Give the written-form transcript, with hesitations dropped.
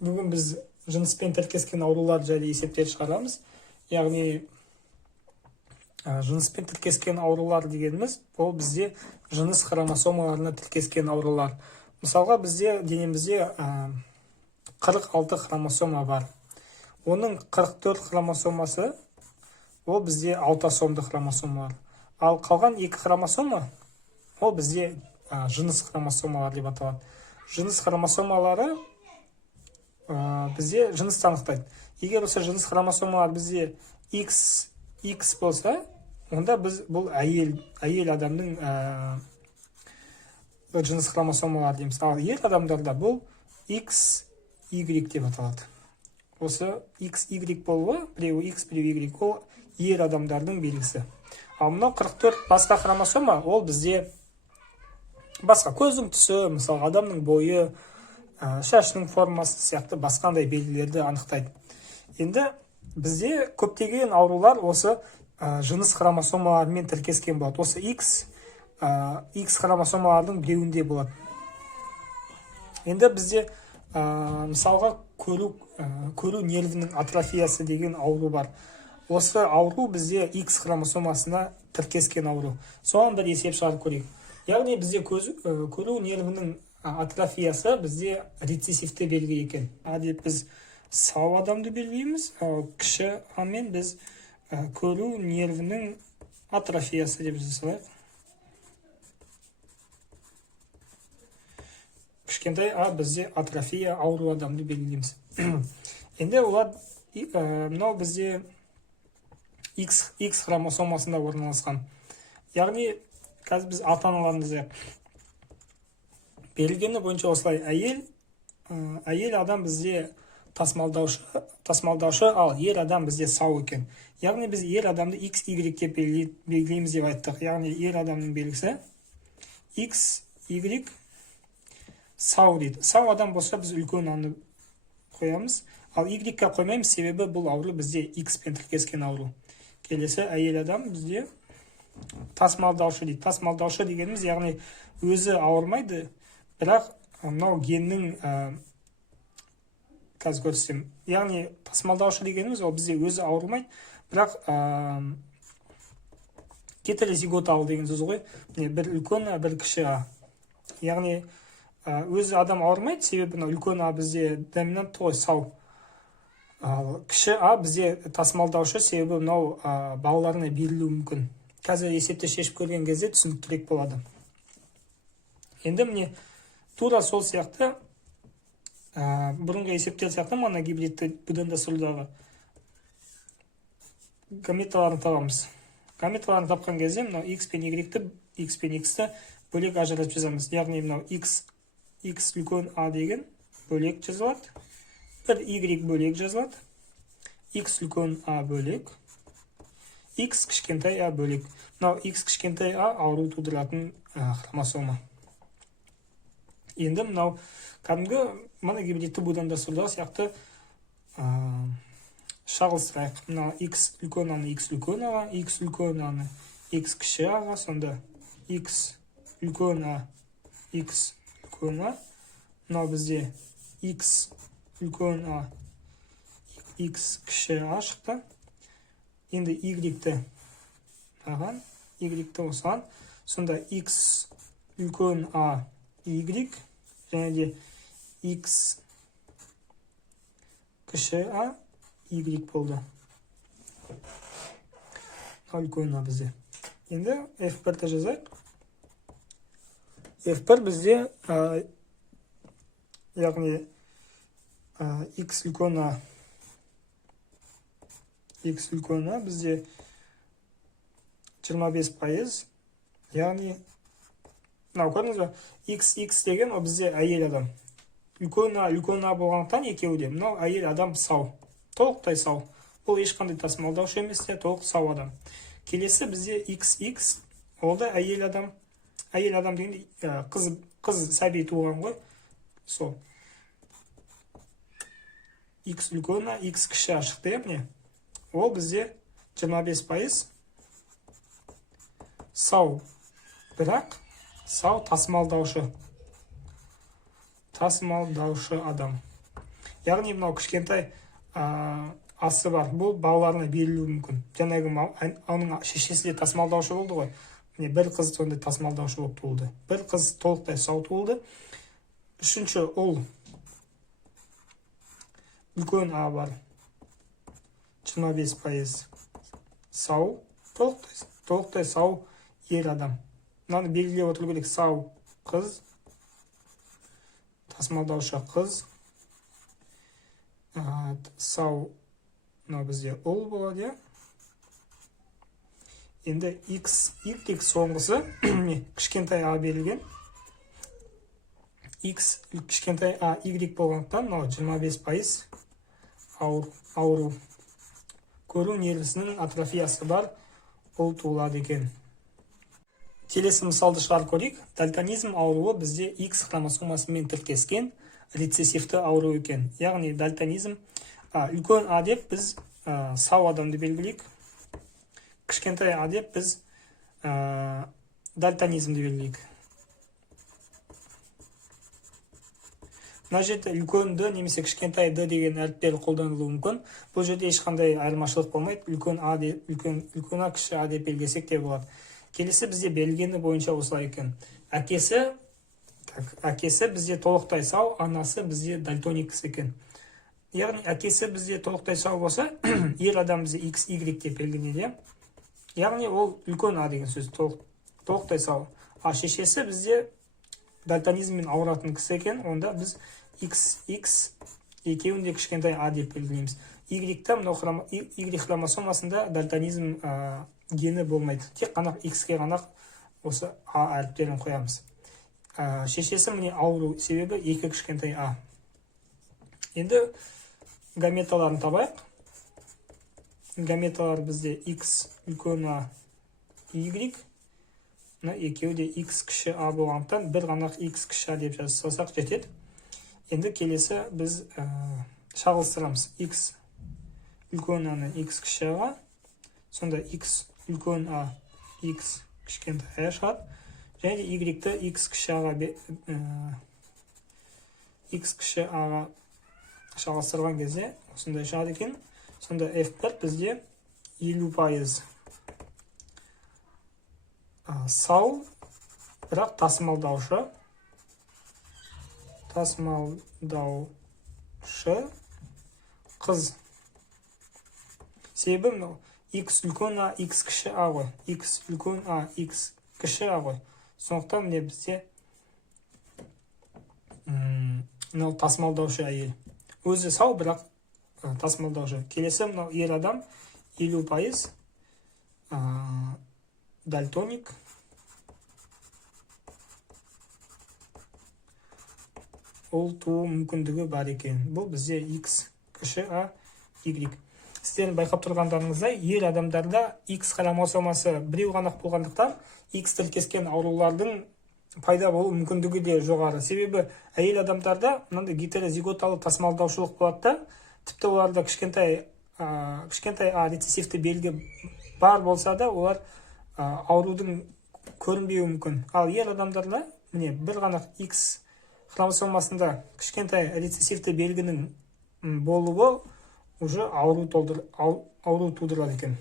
бүгін біз жыныспен тіркескен аурулар жайлы есептер шығарамыз. Яғни жыныспен тіркескен аурулар дегеніміз ол бізде жыныс хромосомаларына тіркескен аурулар. Мысалға бізде денемізде 46 хромосома бар. Оның 44 хромосомасы ол бізде аутосомды хромосомалар. Ал қалған 2 хромосома ол бізде жыныс хромосомалар деп аталады. Жыныс хромосомалары бізде жыныс анықтайды. Егер осы жыныс хромосомалар бізде X болса, онда біз бұл әйел адамның жыныс хромосомалар дейміз. Ал ер адамдарда бұл XY деп аталады. Осы XY болуы, біреуі X, біреуі Y, ол ер адамдардың белгісі. Ал мынау 44 басқа хромосома, ол бізде басқа көздің түсі, мысалы адамның бойы, шашының формасы сияқты басқандай белгілерді анықтайды. Енді бізде көптеген аурулар осы жыныс хромосомаларымен тіркескен болады. Осы X хромосомалардың біреуінде болады. Енді бізде мысалға көру нервінің атрофиясы деген ауру бар. Осы ауру бізде X хромосомасына тіркескен ауру. Соған бір есеп шығарып көрейік. Яғни бізде көру нервінің атрофиясы бізде рецессивті белгі екен. Деп біз сау адамды белгілейміз, кіші амен біз көру нервінің атрофиясы деп жазалайық. Кішкентай бізде атрофия ауру адамды белгілейміз. Енді олар мынау бізде X хромосомасында орналасқан. Яғни қазір біз ата-аналарымызды берілгені бойынша осылай әйел адам бізде тасымалдаушы, ал ер адам бізде сау екен. Яғни біз ер адамды XY деп белгілейміз деп айттық. Яғни ер адамның белгісі XY сау дейді. Сау адам болса біз үлкен аны қоямыз, ал Y-қа қоймаймыз, себебі бұл ауру бізде X пен тіркескен ауру. Келесі әйел адам бізде тасымалдаушы дейді. Тасымалдаушы дегеніміз, яғни өзі ауырмайды, бірақ мынау геннің қазір көрсетем. Яғни тасымалдаушы дегеніміз ол бізде өзі ауырмайды, бірақ гетерозиготалы деген сөз ғой. Бір үлкен бір кіші Яғни өзі адам ауырмайды, себебі үлкен бізде доминантты ғой, сау. Кіші бізде тасымалдаушы, себебі мынау балаларына берілуі мүмкін. Қазір есепті шешіп көрген кезде түсініктірек болады. Енді міне тура сол сияқты бұрынғы есептер сияқты моногибридті будандастырудағы гаметаларын табамыз. Гаметаларын тапқан кезде мынау X пен Y-ті бөлек ажыратып жазамыз. Яғни мынау X үлкен A деген бөлек жазылады. Бір Y бөлек жазылады. X үлкен A бөлек. X кішкентай A бөлек. Мынау X кішкентай A ауру тудыратын хромосома. Енді мынау кәдімгі моногибридті будандастырудағы сияқты шағылыстырайық. Мынау X үлкен аны X үлкен Аға, X үлкен аны X кіші Аға, сонда X үлкен A, X үлкен A. Мынау бізде X үлкен A, X кіші A шықты. Енді Y-ті аған, Y-ті осыған. Сонда X үлкен A, Y, және де X кіші A, Y болды. Үлкен A бізде. Енді F1-ті жазайық. F1 бізде, яғни X үлкен A, X үлкен A бізде 25%, яғни көрдіңіз бе? X деген ол бізде әйел адам. Үлкен A болғандықтан екеуі де. Мынау әйел адам сау. Толықтай сау. Ол ешқандай тасымалдаушы емес, толық сау адам. Келесі бізде XX, ол да әйел адам. Әйел адам дегенде қыз сәби туған ғой. Сол. X үлкен A, X кіші A шықты, міне. Ол бізде 25% сау. Бірақ сау тасымалдаушы адам. яғни мынау кішкентай асы бар, бұл балаларына берілуі мүмкін. Жаңағы оның шешесі де тасымалдаушы болды ғой. Міне бір қыз сондай тасымалдаушы болып туылды. Бір қыз толықтай сау туылды. Үшінші ұл үлкен А бар, 25% сау, толықтай сау ер адам. Мынаны белгілеп отыру керек. Сау қыз, тасымалдаушы қыз, сау, мынау бізде ұл болады. Енді X, Y соңғысы кішкентай А берілген. X кішкентай А, Y болғандықтан, мынау 25% ауру. Көру нервісінің атрофиясы бар ұл туылады екен. Келесі мысалды шығарып көрейік. Дальтонизм ауруы бізде X хромосомасымен тіркескен рецессивті ауру екен. Яғни дальтонизм үлкен А деп біз сау адамды белгілейік. Кішкентай А деп біз дальтонизмді белгілейік. Мына жерде үлкенді немесе кішкентай Д деген әріптер қолданылуы мүмкін. Бұл жерде ешқандай айырмашылық болмайды. Үлкен А, кіші А деп белгілесек те болады. Келесі бізде берілгені бойынша осылай екен. Әкесі бізде толықтай сау, анасы бізде дальтоник екен. Яғни әкесі бізде толықтай сау болса, ер адам бізде X, Y деп белгіленеді. Яғни ол үлкен А деген сөз, толықтай сау. А шешесі бізде дальтонизммен ауыратын кісі екен, онда біз X екеуінде кішкентай А деп белгілейміз. Y хромосомасында дальтонизм гені болмайды. Тек қана X-ке ғана осы А әріптерін қоямыз. Шешесі міне ауру, себебі екі кішкентай А. Енді гаметаларын табайық. Гаметалар бізде X үлкен А, Y. Екеуі де X кіші А болғандықтан бір ғана X кіші А деп жазсақ жетеді. Енді келесі біз шағылыстырамыз. X үлкен Аны X кіші Аға, сонда X үлкен А, X кішкентай А шығады. Және де Y-ті X кіші Аға шағылыстырған кезде осындай шығады екен. Сонда F1 бізде 50% сау, бірақ тасымалдаушы қыз. Себебі X үлкен А, X кіші А ғой. X үлкен А, X кіші А ғой. Сондықтан міне бізде тасымалдаушы әйел. Өзі сау, бірақ тасымалдаушы. Келесі мынау ер адам 50% дальтоник. Ол туу мүмкіндігі бар екен. Бұл бізде X кіші А, Y. Сіздердің байқап тұрғандарыңыздай, ер адамдарда X хромосомасы біреу ғана болғандықтан X тіркескен аурулардың пайда болу мүмкіндігі де жоғары. Себебі әйел адамдарда мынандай гетерозиготалы тасымалдаушылық болады да, тіпті оларда кішкентай А рецессивті белгі бар болса да, олар аурудың көрінбеуі мүмкін. Ал ер адамдарда міне бір ғана X хромосомасында кішкентай рецессивті белгінің болуы уже ауру тудырады екен.